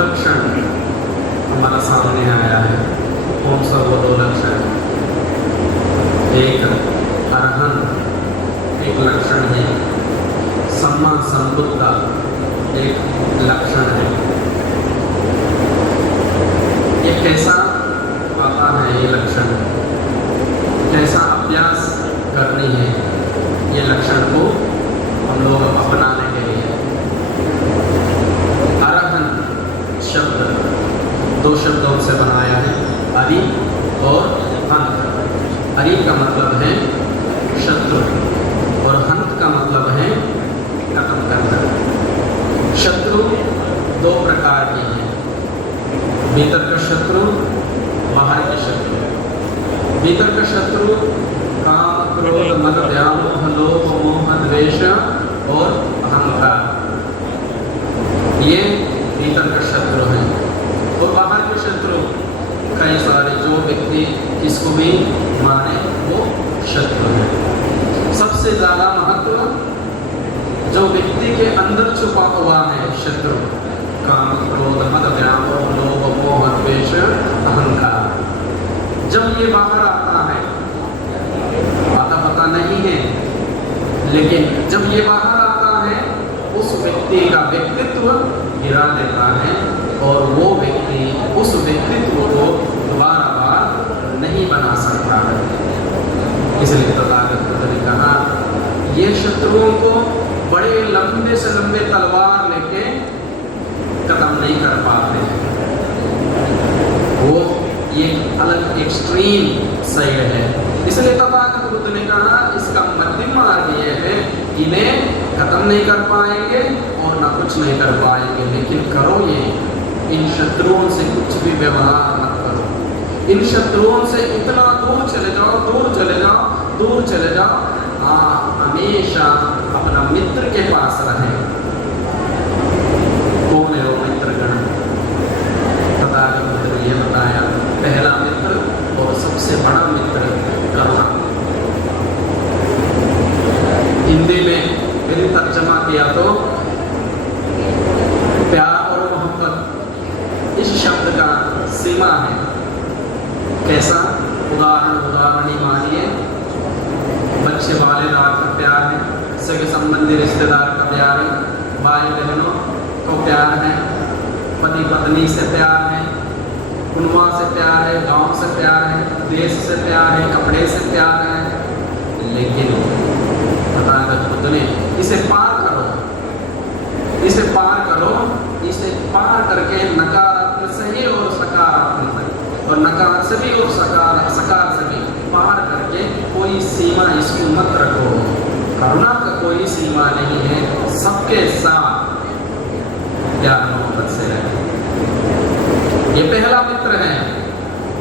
लक्षण हमारा सामने आया है। कौन सा वो दो लक्षण? एक अरहंत एक लक्षण है, सम्मा संबुद्ध एक लक्षण है। ये कैसा आता है? ये लक्षण कैसा अभ्यास करनी है ये लक्षण को हम लोग अपनाने के लिए? अरहंत शब्द दो शब्दों से बनाया है, अरि और हंत। अरि का मतलब है शत्रु और हंत का मतलब है खत्म करना। शत्रु दो प्रकार के हैं, भीतर का शत्रु, बाहर के शत्रु। भीतर का शत्रु काम, क्रोध, मद, व्यामोह, लोभ, मोह, द्वेष और अहंकार, ये भीतर का शत्रु है। और बाहर के शत्रु कई सारे, जो व्यक्ति किसको भी माने वो शत्रु है। सबसे ज्यादा महत्व जो व्यक्ति के अंदर छुपा हुआ है शत्रु, काम, क्रोध, मद, व्यामोह, लोभ, मोह, द्वेष, अहंकार, जब ये बाहर आता है, पता नहीं है, लेकिन जब ये बाहर आता है उस व्यक्ति का व्यक्तित्व गिरा देता है और वो व्यक्ति उस व्यक्तित्व को दोबारा बार नहीं बना सकता है। इसलिए तथागत ने कहा ये शत्रुओं को बड़े लंबे से लंबे तलवार लेके खत्म नहीं कर पाते, वो ये अलग एक्सट्रीम साइड है। इसलिए तथागत बुद्ध ने कहा इसका मध्यम मार्ग ये है, इन्हें खत्म नहीं कर पाएंगे और ना कुछ नहीं कर पाएंगे, लेकिन करो ये, इन शत्रुओं से कुछ भी व्यवहार मत करो। इन शत्रुओं से इतना दूर चले जाओ, दूर चले जाओ, दूर चले जाओ। हमेशा अपना मित्र के पास रहे। कौन है वो मित्रगण? तथागत बुद्ध ने ये बताया, पहला मित्र और सबसे बड़ा मित्र करुणा। हिंदी में मैंने तर्जमा किया तो प्यार और मोहब्बत इस शब्द का सीमा है। कैसा? उदाहरण ही मानिए, बच्चे वालेदार का प्यार है, सगे संबंधी रिश्तेदार का प्यार है, भाई बहनों को प्यार है, पति पत्नी से प्यार है, कुनवा से प्यार है, गांव से प्यार है, देश से प्यार है, कपड़े से प्यार है। लेकिन तथागत बुद्ध ने इसे पार करो, इसे पार करो, इसे पार करके नकारात्मक से ही और सकारात्मक और नकार से भी और सकार से भी पार करके कोई सीमा इसको मत रखो। करुणा का कोई सीमा नहीं है, सबके साथ प्यार मोहब्बत से रहे। ये पहला मित्र है।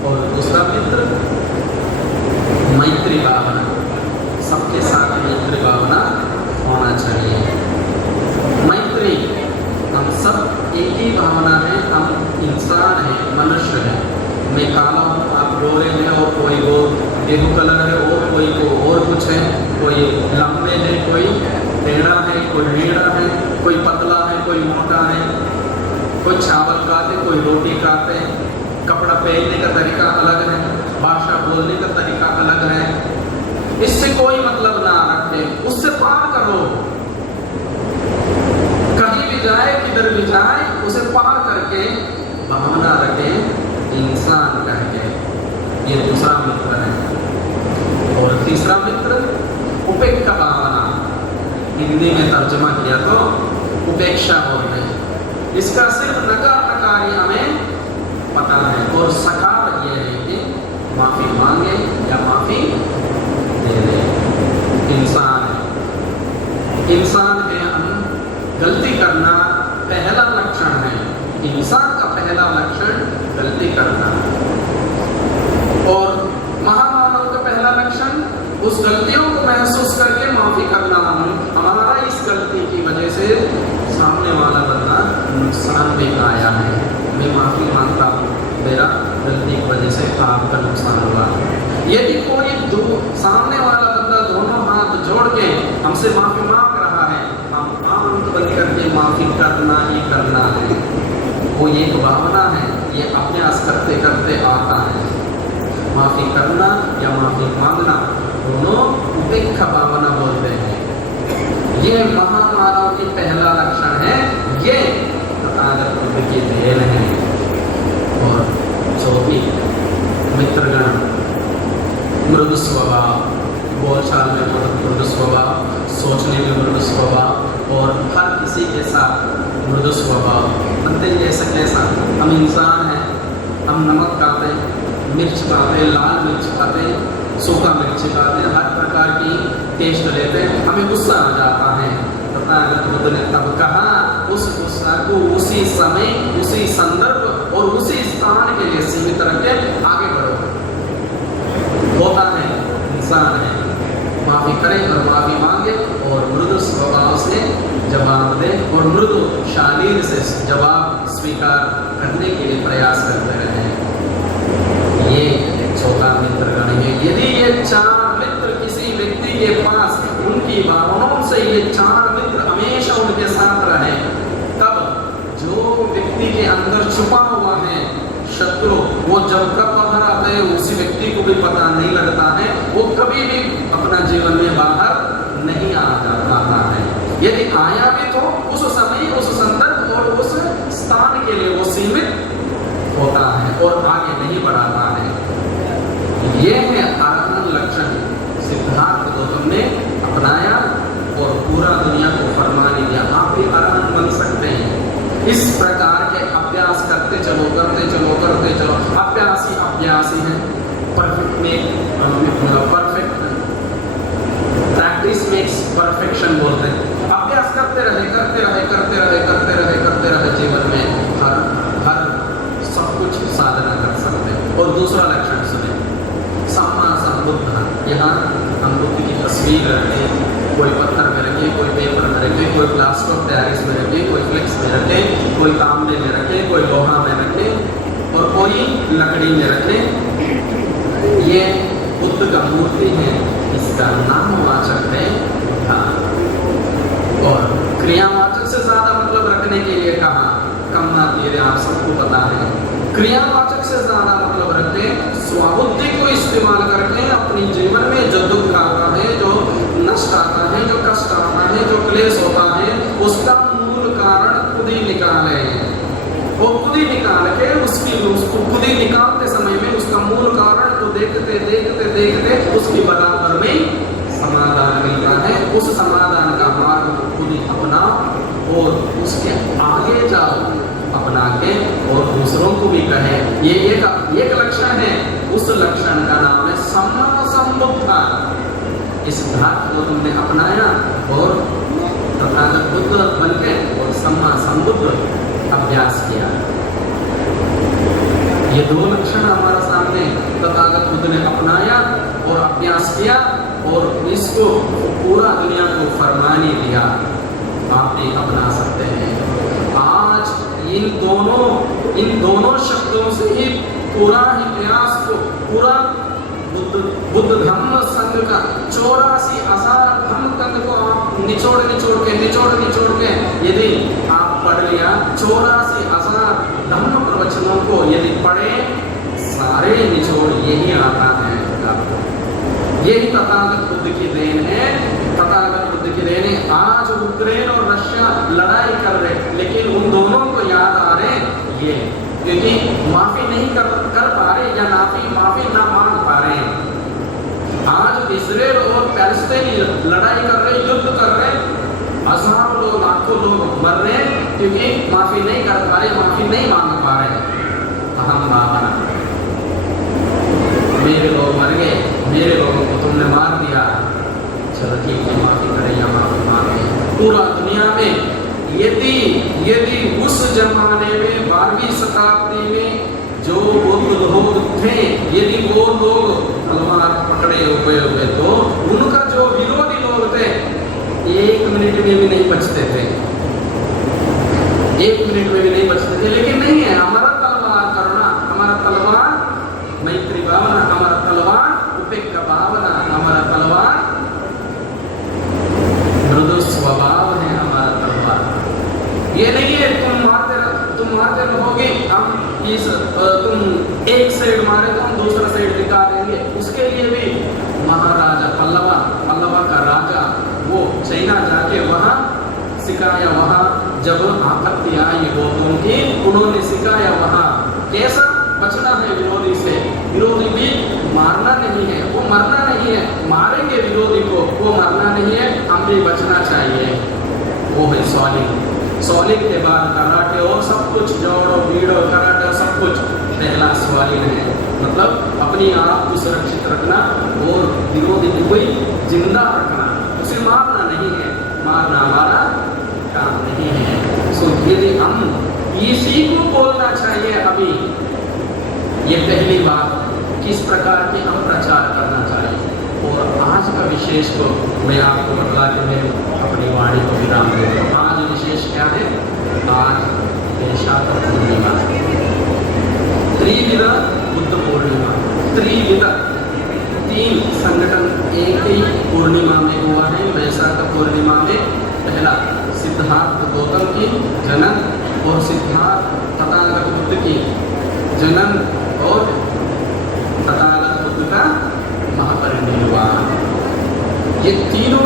और दूसरा मित्र मैत्री भावना, सबके साथ मैत्री भावना होना चाहिए। मैत्री, हम सब एक ही भावना है, हम इंसान हैं, मनुष्य हैं। मैं काला हूँ, आप गोरे हैं, और कोई वो गेहूं कलर है, और कोई को और कुछ है, कोई लंबे है, कोई टेढ़ा है, कोई टेढ़ा है, कोई पतला है, कोई मोटा है, कोई चावल खाते, कोई रोटी खाते, कपड़ा पहनने का तरीका अलग है, भाषा बोलने का तरीका अलग है। इससे कोई मतलब ना रखे, उससे पार करो। कहीं भी जाए, किधर भी जाए, उसे पार करके भावना रखे इंसान करके। ये दूसरा मित्र है। और तीसरा मित्र उपेक्षा भावना, हिंदी में तर्जमा किया तो उपेक्षा बोलते हैं। इसका सिर्फ नकार हमें पता है, और सकार ये है कि माफी मांगे या माफी दे दे। इंसान में हम गलती करना पहला लक्षण है। इंसान का पहला लक्षण गलती करना, और महामानव का पहला लक्षण उस गलतियों को महसूस करके माफी करना। हमारा इस गलती की वजह से सामने वाला बंदा नुकसान में आया है, मैं माफी मांगता हूँ, मेरा गलती की वजह से आपका नुकसान हुआ। यदि कोई सामने वाला बंदा दोनों हाथ जोड़ के हमसे माफी मांग रहा है, हम आंख बंद करके माफी करना ही करना है। वो एक भावना है, ये अभ्यास करते करते आता है। माफ़ी करना या माफ़ी मांगना दोनों उपेक्षा भावना बोलते हैं। ये महात्माओं की पहला लक्षण है, ये तथागत बुद्ध की देन है। और चौथी मित्रगण, मृदु स्वभाव, बोलचाल में मृदु स्वभाव, सोचने में मृदु स्वभाव और हर किसी के साथ मृदु स्वभाव। बनते जैसा कैसा, हम इंसान हैं, हम नमक खाते, मिर्च खाते, लाल मिर्च खाते, सूखा मिर्च खाते, हर प्रकार की टेस्ट लेते हैं, हमें गुस्सा आ जाता है। तथागत बुद्ध ने तब कहा, उस गुस्सा को उसी समय, उसी संदर्भ और उसी स्थान के लिए सीमित रखे, आगे बढ़ो। होता है, इंसान है, माफ़ी करें और माफ़ी मांगे और मृदु स्वभाव से जवाब दें और मृदु शालीन से जवाब स्वीकार करने के लिए प्रयास करते रहें। ये चौथा मित्रगण है। यदि ये चार मित्र किसी व्यक्ति के पास, उनकी भावनाओं से ये चार मित्र हमेशा उनके साथ रहे, तब जो व्यक्ति के अंदर छुपा हुआ है शत्रु, वो जब कब बाहर आता है उसी व्यक्ति को भी पता नहीं लगता है, वो कभी भी अपना जीवन में बाहर नहीं आ जाता है। यदि आया भी तो उस समय, उस संदर्भ और उस स्थान के लिए वो सीमित होता है और आगे नहीं बढ़ाता है। ये है अरहंत लक्षण, सिद्धार्थ गौतम ने अपनाया और पूरा दुनिया को फरमाने दिया, आप भी अरहंत बन सकते हैं। इस प्रकार के अभ्यास करते चलो, करते चलो, करते चलो। अभ्यास ही है, परफेक्ट प्रैक्टिस मेक्स परफेक्शन बोलते हैं। अभ्यास करते रहे, करते रहे, करते रहे, करते रहे, करते रहे, जीवन में हर सब कुछ साधना कर सकते हैं। और दूसरा लक्षण सुने, सम्मा संबुद्ध। यहाँ हम बुद्ध की तस्वीर रखें, कोई पत्थर में रखे, कोई पेपर में रखे, कोई प्लास्टर ऑफ पेरिस में रखे, कोई फ्लेक्स में रखे, कोई तांबे में रखे, कोई लोहा में रखे और कोई लकड़ी में रखे। ये बुद्ध का मूर्ति है, इसका नामवाचक है और क्रियावाचक से ज्यादा मतलब रखने के लिए कहा, कम ना दिए, आप सबको पता है। क्रियावाचक से ज्यादा मतलब रखे, स्वबुद्धि को इस्तेमाल करके अपनी जीवन में जो दुख आता है, जो नष्ट आता है, जो कष्ट आता है, जो क्लेश होता है, उसका मूल कारण खुद ही निकाले। वो खुद ही निकाल के उसको खुद ही निकालते समय में उसका मूल कारण को देखते देखते देखते उसकी बराबर में समाधान मिलता है। उस समाधान का मार्ग को खुद ही अपनाओ और उसके आगे जाओ, अपना के और दूसरों को भी कहे। ये एक लक्षण है, उस लक्षण का नाम है सम्मा संबुद्ध। इस सिद्धार्थ को तुमने अपनाया और तथागत बुद्ध बनके और सम्मा संबुद्ध अभ्यास किया। ये दो लक्षण हमारे सामने तथागत बुद्ध ने अपनाया और अभ्यास किया और इसको पूरा दुनिया को फरमाने दिया। आप भी अपना सकते हैं। आज इन दोनों शब्दों से ही पूरा इतिहास को, पूरा बुद्ध धम्म संघ का 84,000 धम्म कंध को आप निचोड़ के यदि आप पढ़ लिया, 84,000 धम्म प्रवचनों को यदि पढ़े, सारे निचोड़ यही आता है आपको। यही तथागत बुद्ध की देन है। तथागत बुद्ध की देन है। आज यूक्रेन और रशिया लड़ाई कर रहे, लेकिन उन दोनों को याद आ रहे ये, क्योंकि माफी नहीं कर पा रहे या माफी ना मांग पा रहे हैं। आज इजराइल और पैलेस्टाइन लड़ाई कर रहे, युद्ध कर रहे, हजारों लोग, लाखों लोग मर रहे क्योंकि माफी नहीं कर पा रहे, माफी नहीं मांग पा रहे। अहम भावना, मेरे लोग मर गए, मेरे लोगों को तुमने मार दिया, चलो ठीक है माफी करें या माफी मांगे। पूरा दुनिया में यदि उस जमाने में 12वीं शताब्दी में जो बुद्ध लोग थे, यदि वो लोग तलवार पकड़े हुए तो उनका जो विरोधी लोग थे 1 मिनट में भी नहीं बचते थे, 1 मिनट में भी नहीं बचते थे। लेकिन नहीं है, हमारा तलवार करुणा, हमारा तलवार मैत्री भावना, हमारा तलवार उपेक्षा भावना, हमारा तलवार मृदु स्वभाव है। हमारा तलवार ये नहीं है तुम तुम मारते रहोगे, तुम एक साइड मारे तो हम दूसरा साइड दिखा देंगे। उसके लिए भी महाराजा पल्लवा का राजा वो चाइना जाके वहाँ सिखाया। वहाँ जब आपत्ति आई गोतों की, उन्होंने सिखाया वहाँ कैसा बचना है विरोधी से। विरोधी भी मारना नहीं है, वो मरना नहीं है, मारेंगे विरोधी को, वो मरना नहीं है, हमें बचना चाहिए। वो है स्वालिन के बाद कराटे और सब कुछ, जोड़ो बीड़ो कराटे सब कुछ। पहला स्वालिन है, मतलब अपनी आप को सुरक्षित रखना और विरोधी को कोई जिंदा रखना, उसे मारना नहीं है, मारना हमारा काम नहीं है। सो यदि हम इसी को बोलना चाहिए अभी, ये पहली बात, किस प्रकार के हम प्रचार करना चाहिए। और आज का विशेष को मैं आपको बतला के मैं अपनी वाणी को विराम देता हूँ। आज विशेष क्या है? आज वैशाख पूर्णिमा, त्रिविध बुद्ध पूर्णिमा। त्रिविध 3 संगठन एक ही पूर्णिमा में हुआ है, वैशाख पूर्णिमा में। पहला सिद्धार्थ गौतम की जन्म और सिद्धार्थ तथागत बुद्ध की जन्म और तथागत बुद्ध का महापरिनिर्वाण, ये तीनों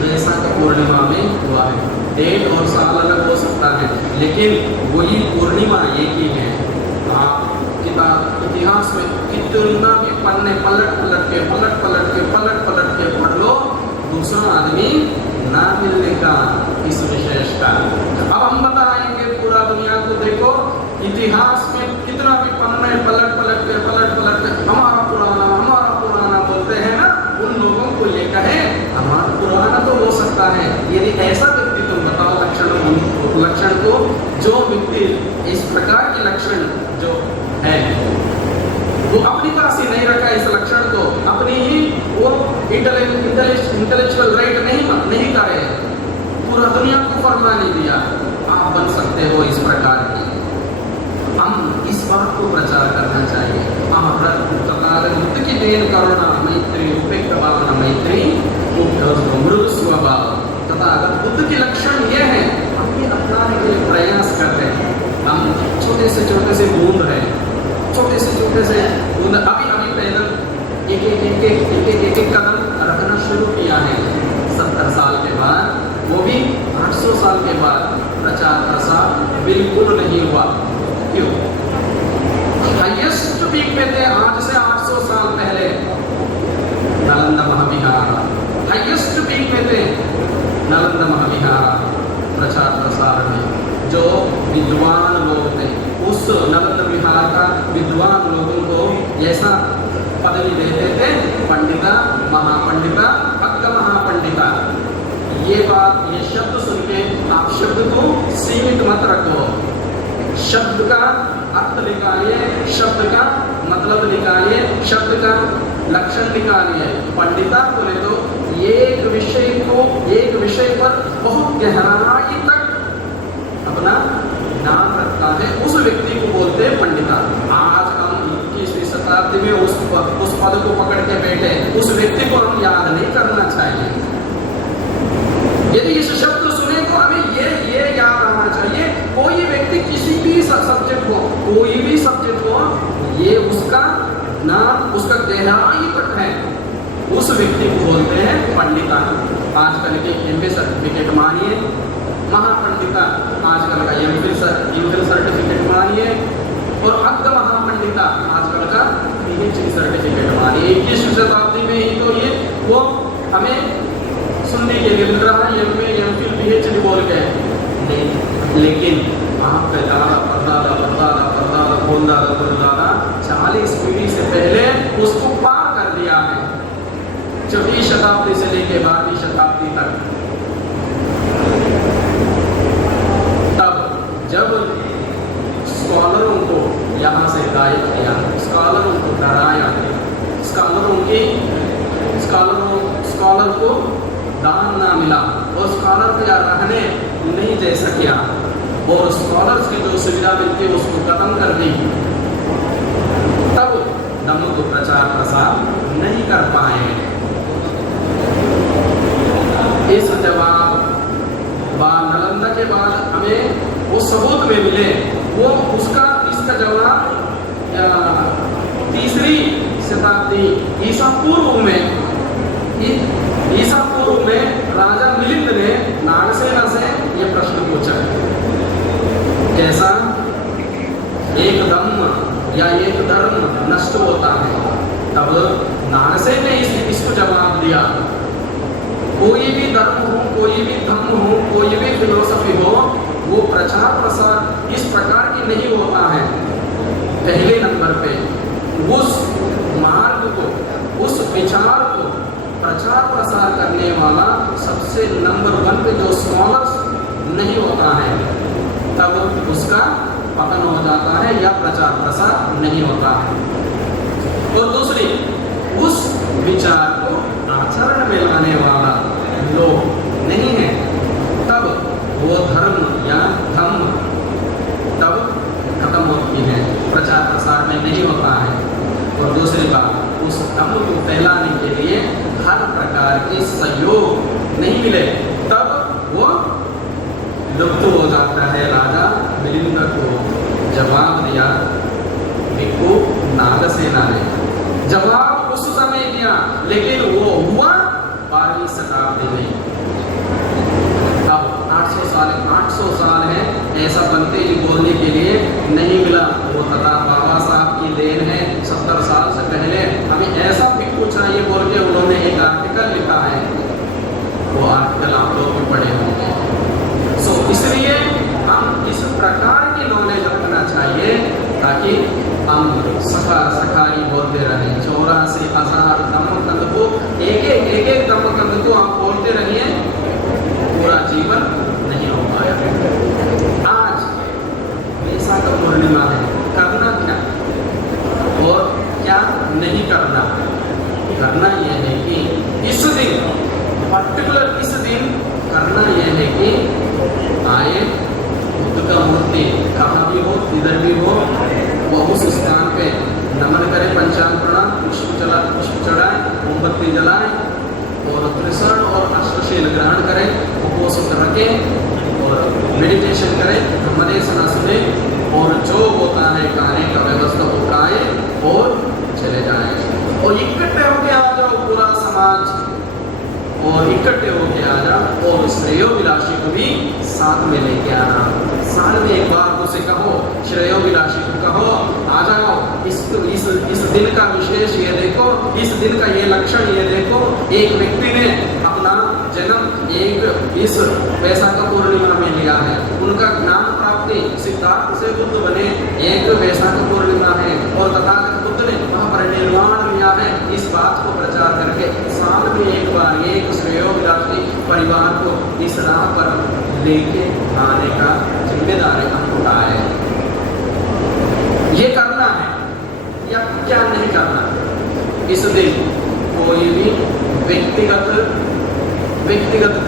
वैशाख पूर्णिमा में हुआ है। डेट और साल अलग हो सकता है, लेकिन वही पूर्णिमा एक ही है। आप किताब इतिहास में कितना भी पन्ने पलट के पढ़ लो, दूसरा आदमी ना मिलने का इस विशेष का। अब हम बताएंगे पूरा दुनिया को, देखो इतिहास में कितना भी पन्ने पलट के हमारा पुराना बोलते हैं ना, उन लोगों को ये कहे हमारा पुराना तो हो सकता है। यदि ऐसा व्यक्ति तुम बताओ लक्षण को, जो व्यक्ति इस प्रकार के लक्षण जो है वो अपने पास ही नहीं रखा इस लक्षण को, अपनी ही वो इंटेलेक्चुअल राइट नहीं करे, पूरा दुनिया को फरमाने दिया आप बन सकते हो इस प्रकार की। हम इस बात को प्रचार करना चाहिए। तथागत बुद्ध की देन करुणा मैत्री उपेक्षा भावना मैत्री मृदु स्वभाव। तथागत बुद्ध के लक्षण ये है, अपने अपनाने के लिए प्रयास करते हैं। हम छोटे से बूंद है, छोटे से बूंद अभी पैदल एक कदम रखना शुरू किया है। 70 साल के बाद, वो भी 800 साल के बाद प्रचार प्रसार बिल्कुल नहीं हुआ। क्यों? हाईएस्ट पीक पे थे आज से 800 साल पहले नालंदा महाविहार, हाईएस्ट पीक पे थे नालंदा महाविहार प्रचार प्रसार में। जो विद्वान लोग थे उस नालंदा विहार का विद्वान लोगों को ऐसा पदवी देते थे, पंडिता, महापंडिता, अग्ग महापंडिता। ये बात, ये शब्द सुन के आप शब्द को सीमित मत रखो, शब्द का अर्थ निकालिए, शब्द का मतलब निकालिए, शब्द का लक्षण निकालिए। पंडिता बोले तो एक विषय पर बहुत गहराई तक अपना ज्ञान रखता है, उस व्यक्ति को बोलते हैं पंडिता। आज हम 21वीं शताब्दी में उस पद को पकड़ के बैठे, उस व्यक्ति को हम याद नहीं करना चाहिए। यदि इस शब्द सुने तो हमें ये याद आना चाहिए, कोई व्यक्ति किसी भी सब्जेक्ट हो, ये उसका ज्ञान, उसका गहराई तक है, उस व्यक्ति को बोलते हैं पंडिता। आजकल के MA सर्टिफिकेट मानिए, महापंडिता आजकल का MPhil सर्टिफिकेट मानिए, और अग्ग महापंडिता आजकल का PhD सर्टिफिकेट मानिए। 21वीं शताब्दी में ही तो ये वो हमें सुनने के लिए मिल रहा है, MA MPhil PhD बोल के नहीं। लेकिन आपके दादा परदादा 40 पीढ़ी से पहले उसको पार कर दिया है, 4वीं शताब्दी से लेकर 12वीं शताब्दी तक। तब जब स्कॉलरों को यहाँ से गायब किया, स्कॉलरों को डराया, स्कॉलर को दान ना मिला और स्कॉलर को यहाँ रहने नहीं दे सकिया, और स्कॉलर्स की जो सुविधा मिलती है उसको खत्म कर दी, तब धम्म को प्रचार प्रसार नहीं कर पाए। इस जवाब नालंदा के बाद हमें वो सबूत में मिले, वो उसका इसका जवाब 3री शताब्दी ईसा पूर्व में राजा मिलिंद ने नागसेना से यह प्रश्न पूछा। कैसा एक धम्म या एक धर्म नष्ट होता है, तब नागसेन ने इसको जवाब दिया, कोई भी धर्म हो, कोई भी धम्म हो, कोई भी फिलोसफी हो, वो प्रचार प्रसार इस प्रकार की नहीं होता है। पहले नंबर पे उस मार्ग को, उस विचार को प्रचार प्रसार करने वाला सबसे नंबर 1 पे जो स्कॉलर्स नहीं होता है, तब उसका पतन हो जाता है या प्रचार प्रसार नहीं होता है। और दूसरी, उस विचार को आचरण में लाने वाला लोग नहीं है, तब वो धर्म या धम्म तब खत्म होती है, प्रचार प्रसार में नहीं होता है। और दूसरी बात, उस धम्म को फैलाने के लिए हर प्रकार के सहयोग नहीं मिले, तब वो लुप्त हो जाता है। राजा मिलिंद को जवाब दिया भिक्खु नागसेना ने, जवाब उस समय दिया, लेकिन वो हुआ 12वीं शताब्दी में। अब 800 साल है, ऐसा बनते ही बोलने के लिए नहीं मिला। वो तथा बाबा साहब की देन है, 70 साल से पहले हमें ऐसा भिक्खु चाहिए बोल के उन्होंने एक आर्टिकल लिखा है, वो आर्टिकल आप लोग भी पढ़े होंगे। इसलिए हम इस प्रकार की नॉलेज रखना चाहिए ताकि हम सखारी बोलते रहें। 84,000 धम्मकंद को एक धम्मकंद को आप बोलते रहिए, पूरा जीवन नहीं हो पाया। आज वैशाख पूर्णिमा है, करना क्या और क्या नहीं करना? करना यह है कि इस दिन, पर्टिकुलर इस दिन करना यह है कि आए बुद्ध का मूर्ति कहाँ भी हो, इधर भी हो, वो उस स्थान पे नमन करें, पंचांग प्रणाम, पुष्प चढ़ाए, मोमबत्ती जलाएं और त्रिशरण और अष्टशील ग्रहण करें, उपवास रखें और मेडिटेशन करें, ब्रह्मदेशना सुने और जो होता है खाने का व्यवस्था वो खाए और चले जाएं। और इकट्ठे होके आ जाओ पूरा समाज, और इकट्ठे होके आ जाओ और श्रेयोभिलाषी को भी साथ में लेके आना। साल में एक बार उसे कहो, श्रेयोभिलाषी को कहो, आ जाओ, इस दिन का विशेष ये देखो, इस दिन का ये लक्षण ये देखो। एक व्यक्ति ने अपना जन्म इस वैशाख पूर्णिमा में लिया है, उनका ज्ञान प्राप्ति सिद्धार्थ से बुद्ध बने एक वैशाख पूर्णिमा है, और तथागत बुद्ध ने महापरिनिर्वाण लिया है। इस बात को प्रचार करके साल में एक बार एक श्रेयोभिलाषी परिवार को इस राह पर लेके आने का जिम्मेदारी हम उठाए। ये करना है या क्या नहीं करना? इस दिन कोई भी व्यक्तिगत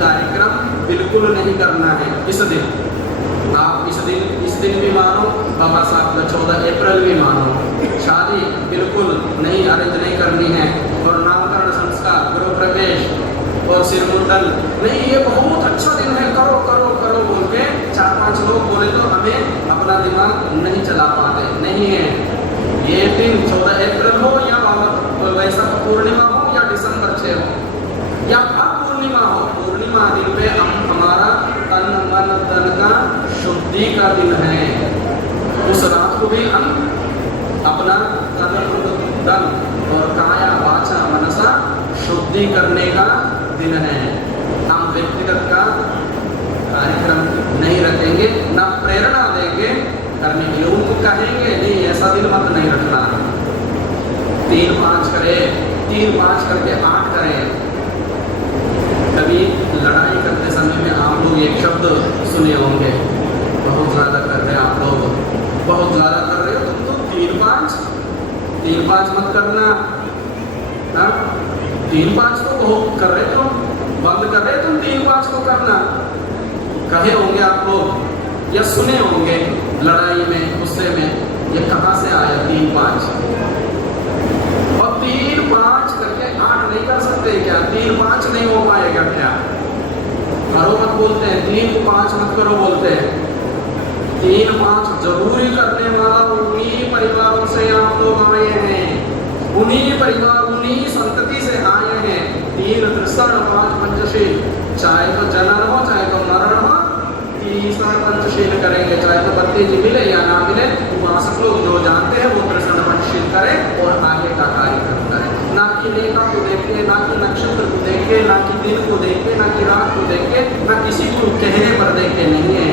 कार्यक्रम बिल्कुल नहीं करना है। इस दिन आप इस दिन भी मानो, बाबा साहब का 14 अप्रैल भी मानो। शादी बिल्कुल नहीं अरेंज नहीं करनी है, और नामकरण संस्कार, गृह प्रवेश और सिरमुंडन नहीं, ये बहुत अच्छा दिन है, करो करो करो बोल के 4-5 लोग बोले तो हमें अपना दिमाग नहीं चला पाते। नहीं है, ये दिन 14 अप्रैल हो या वैशाख पूर्णिमा हो या दिसंबर 6 हो या पूर्णिमा हो, पूर्णिमा दिन पे हमारा तन मन धन का शुद्धि का दिन है। उस रात को भी हम अपना तन धन और काया वाचा मनसा शुद्धि करने का दिन है। हम व्यक्तिगत का कार्यक्रम नहीं रखेंगे, ना प्रेरणा देंगे करने के लिए। उनको कहेंगे नहीं ऐसा दिन मत नहीं रखना, 3-5 करें, 3-5 करके 8 करें। कभी लड़ाई करते समय में आप लोग एक शब्द सुने होंगे, बहुत ज़्यादा कर रहे हैं आप लोग, बहुत ज़्यादा कर रहे हो तुम तो 3-5 मत करना। 3-5 तो बहुत कर रहे तुम, बंद कर रहे तुम 3-5 को करना। कहे होंगे आप लोग या सुने होंगे लड़ाई में, गुस्से में, ये कहाँ से आया 3-5? और 3-5 करके 8 नहीं कर सकते क्या? 3-5 नहीं हो पाएगा क्या? करो मत बोलते हैं, 3 को 5 मत करो बोलते हैं। 3-5 जरूरी करने वाला उन्हीं परिवारों से आप लोग आए हैं, उन्हीं परिवार उन्हीं संतति से आए हैं। 3 त्रिसरण 5 पंचशील, चाहे तो जनन हो चाहे तो मरण हो, 3 पंचशील करेंगे, चाहे तो पति जी मिले या ना मिले। उपासक लोग जो जानते हैं वो त्रिसरण पंचशील करें और आगे का कार्यक्रम करें, ना कि रेखा को देख के, ना कि नक्षत्र को देख के, ना कि दिन को देख के, ना कि रात को देख के, ना किसी को कहने पर देख के नहीं है।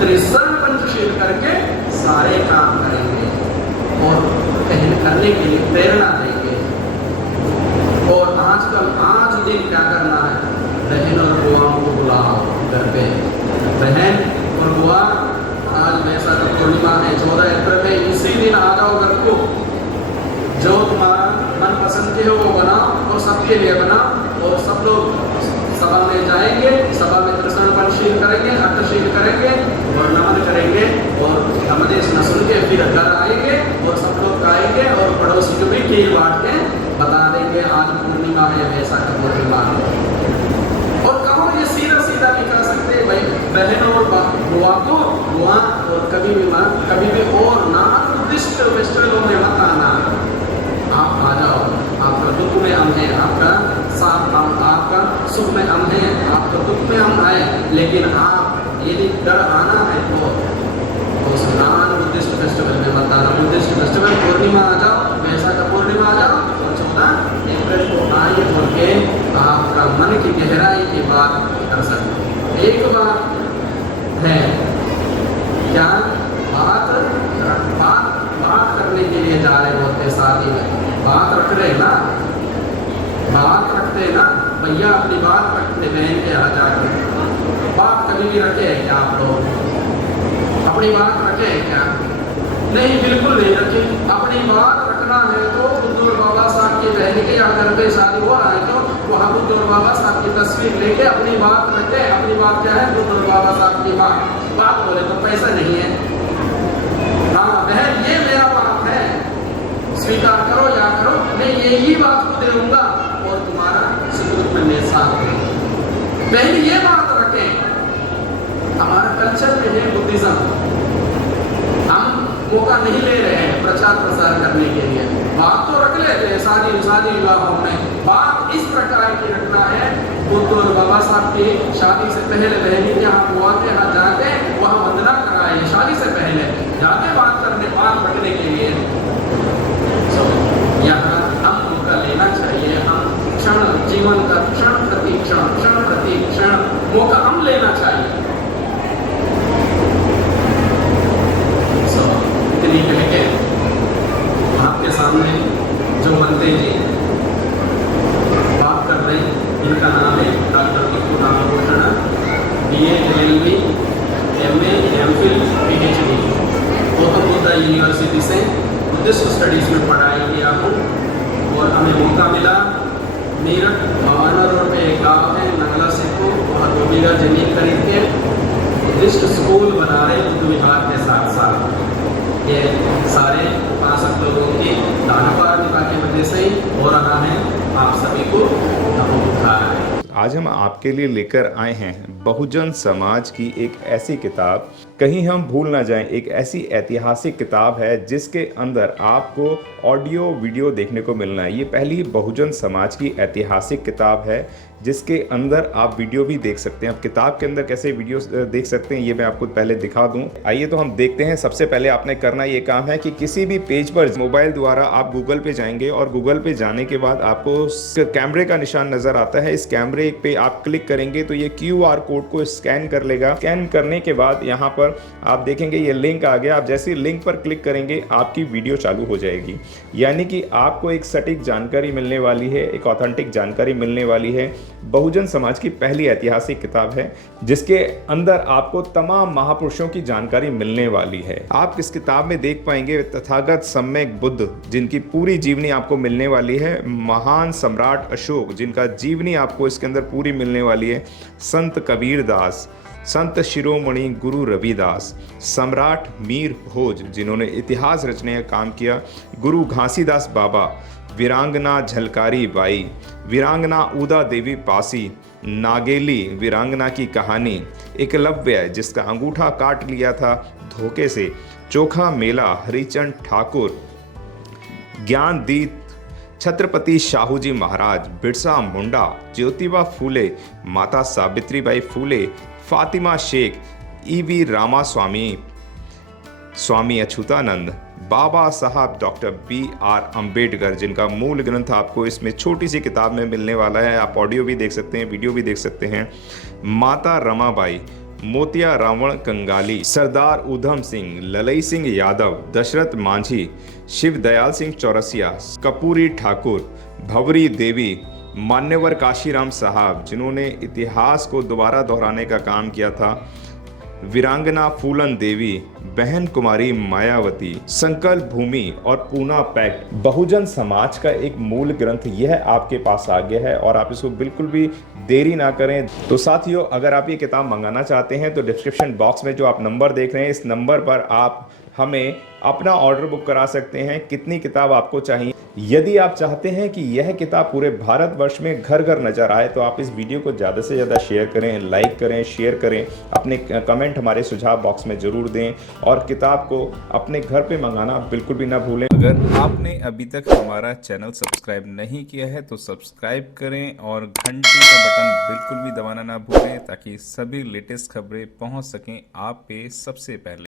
त्रिसरण पंचशील करके सारे काम करेंगे और करने के लिए प्रेरणा देंगे। और आजकल आज दिन क्या करना है, बहन और बुआओं को बुलाओ घर पे। बहन और बुआ, आज वैसा पूर्णिमा है 14 अप्रैल में, इसी दिन आ जाओ घर को। जो तुम्हारा मन पसंद के हो वो बनाओ और सबके लिए बनाओ। और सब लोग सभा में जाएंगे, सभा में त्रिसरण पंचशील करेंगे, अष्टशील करेंगे और नमन करेंगे और उपदेश न सुन के फिर घर आएंगे और सब लोग खाएंगे और पड़ोसी को भी खीर बांट के बता देंगे आज पूर्णिमा है, वैसा का पूर्णिमा है। और कहो ये सीधा सीधा नहीं कर सकते भाई, बहनों और बुआ को बुआ और कभी भी और ना उद्दिष्ट फेस्टिवलों में मत आना। आप आ जाओ, आपका दुख में हम हैं, आपका साथ हम, आपका सुख में हम हैं, आपका दुख में हम आए। लेकिन आप यदि डर आना है तो उस नान बुद्धिस्ट फेस्टिवल में मत आना। बुद्धिस्ट फेस्टिवल पूर्णिमा आ जाओ, वैसा का पूर्णिमा आ जाओ और 14 अप्रैल को आइए बोल के आपका मन की गहराई की बात कर सकते। एक बात है क्या, बात करने के लिए जा रहे होते शादी में, बात रख रहे ना, बात रखते ना भैया, अपनी बात रखते बहन के यहाँ जाकर। बात कभी भी रखे हैं क्या आप लोग? अपनी बात रखे हैं क्या? नहीं, बिल्कुल नहीं रखे। अपनी बात रखना है तो बुद्ध और बाबा साहब की बहन के यहाँ घर पे शादी हो रहा है तो वहाँ बुद्ध और बाबा साहब की तस्वीर लेके अपनी बात रखे। अपनी बात क्या है? बुद्ध और बाबा साहब की बात बोले तो पैसा नहीं है। हाँ बहन, ये मेरा बात है, स्वीकार करो या करो, मैं यही बात को दूंगा और तुम्हारा सुख में मेरे साथ है। पहले ये बात रखें। हमारा कल्चर में है बुद्धिज्म, हम मौका नहीं ले रहे हैं प्रचार प्रसार करने के लिए। बात तो रख लेते हैं शादी विवाहों में, बात इस प्रकार की रखना है। बुद्ध और बाबा साहब की शादी से पहले बहनी के यहाँ बुआ के यहाँ जाके वहाँ वंदना कराए, शादी से पहले जाके बात रखने के लिए। यहाँ हम मौका लेना चाहिए। हम जीवन का क्षण प्रति क्षण मौका हम लेना चाहिए। इतनी कह के आपके सामने जो बनते जी बात कर रहे हैं, इनका नाम है doctor Tikku Rambhushan, BA LLB MA MPhil PhD, Gautam Buddha university से बुद्धिस्ट स्टडीज़ में पढ़ाई किया हूँ। और हमें मौका मिला मेरठ भवाना रोड पे एक गाँव है नंगला सिद्धू, वहाँ 2 बीघा जमीन खरीद के बुद्धिस्ट स्कूल बना रहे बुद्ध विहार के साथ साथ। ये सारे उपासक लोगों की दानपारदिका की वजह से ही हो रहा है। आप सभी को नमो बुद्धाय। आज हम आपके लिए लेकर आए हैं बहुजन समाज की एक ऐसी किताब, कहीं हम भूल ना जाएं, एक ऐसी ऐतिहासिक किताब है जिसके अंदर आपको ऑडियो वीडियो देखने को मिलना है। ये पहली बहुजन समाज की ऐतिहासिक किताब है जिसके अंदर आप वीडियो भी देख सकते हैं। अब किताब के अंदर कैसे वीडियो देख सकते हैं ये मैं आपको पहले दिखा दूं। आइए तो हम देखते हैं। सबसे पहले आपने करना ये काम है कि किसी भी पेज पर मोबाइल द्वारा आप गूगल पे जाएंगे और गूगल पे जाने के बाद आपको कैमरे का निशान नजर आता है। इस कैमरे पे आप क्लिक करेंगे तो ये QR कोड को स्कैन कर लेगा। स्कैन करने के बाद यहाँ पर आप देखेंगे ये लिंक आ गया। आप जैसे लिंक पर क्लिक करेंगे आपकी वीडियो चालू हो जाएगी, यानी कि आपको एक सटीक जानकारी मिलने वाली है, एक ऑथेंटिक जानकारी मिलने वाली है। बहुजन समाज की पहली ऐतिहासिक किताब है जिसके अंदर आपको तमाम महापुरुषों की जानकारी मिलने वाली है। आप इस किताब में देख पाएंगे तथागत सम्यक बुद्ध जिनकी पूरी जीवनी आपको मिलने वाली है, महान सम्राट अशोक जिनका जीवनी आपको इसके अंदर पूरी मिलने वाली है, संत कबीर दास, संत शिरोमणि गुरु रविदास, सम्राट मीर भोज जिन्होंने इतिहास रचने का काम किया, गुरु घासीदास बाबा, वीरांगना झलकारी बाई, वीरांगना उदा देवी पासी, नागेली वीरांगना की कहानी, एकलव्य जिसका अंगूठा काट लिया था धोखे से, चोखा मेला हरिचंद ठाकुर, ज्ञानदीप छत्रपति शाहूजी महाराज, बिरसा मुंडा, ज्योतिबा फूले, माता सावित्रीबाई फूले, फातिमा शेख, ईवी रामास्वामी, स्वामी अच्युतानंद, बाबा साहब डॉक्टर B.R. अंबेडकर, जिनका मूल ग्रंथ आपको इसमें छोटी सी किताब में मिलने वाला है। आप ऑडियो भी देख सकते हैं, वीडियो भी देख सकते हैं। माता रमाबाई, मोतिया रावण कंगाली, सरदार उधम सिंह, ललई सिंह यादव, दशरथ मांझी, शिव दयाल सिंह चौरसिया, कपूरी ठाकुर, भवरी देवी, मान्यवर काशीराम साहब, जिन्होंने इतिहास को दोबारा दोहराने का काम किया था, वीरांगना फूलन देवी, बहन कुमारी मायावती, संकल्प भूमि और पूना पैक्ट। बहुजन समाज का एक मूल ग्रंथ यह आपके पास आ गया है और आप इसको बिल्कुल भी देरी ना करें। तो साथियों, अगर आप ये किताब मंगाना चाहते हैं तो डिस्क्रिप्शन बॉक्स में जो आप नंबर देख रहे हैं, इस नंबर पर आप हमें अपना ऑर्डर बुक करा सकते हैं। कितनी किताब आपको चाहिए? यदि आप चाहते हैं कि यह किताब पूरे भारतवर्ष में घर घर नजर आए तो आप इस वीडियो को ज़्यादा से ज़्यादा शेयर करें, लाइक करें, शेयर करें, अपने कमेंट हमारे सुझाव बॉक्स में ज़रूर दें और किताब को अपने घर पे मंगाना बिल्कुल भी ना भूलें। अगर आपने अभी तक हमारा चैनल सब्सक्राइब नहीं किया है तो सब्सक्राइब करें और घंटी का बटन बिल्कुल भी दबाना ना भूलें ताकि सभी लेटेस्ट खबरें पहुंच सकें आप पे सबसे पहले।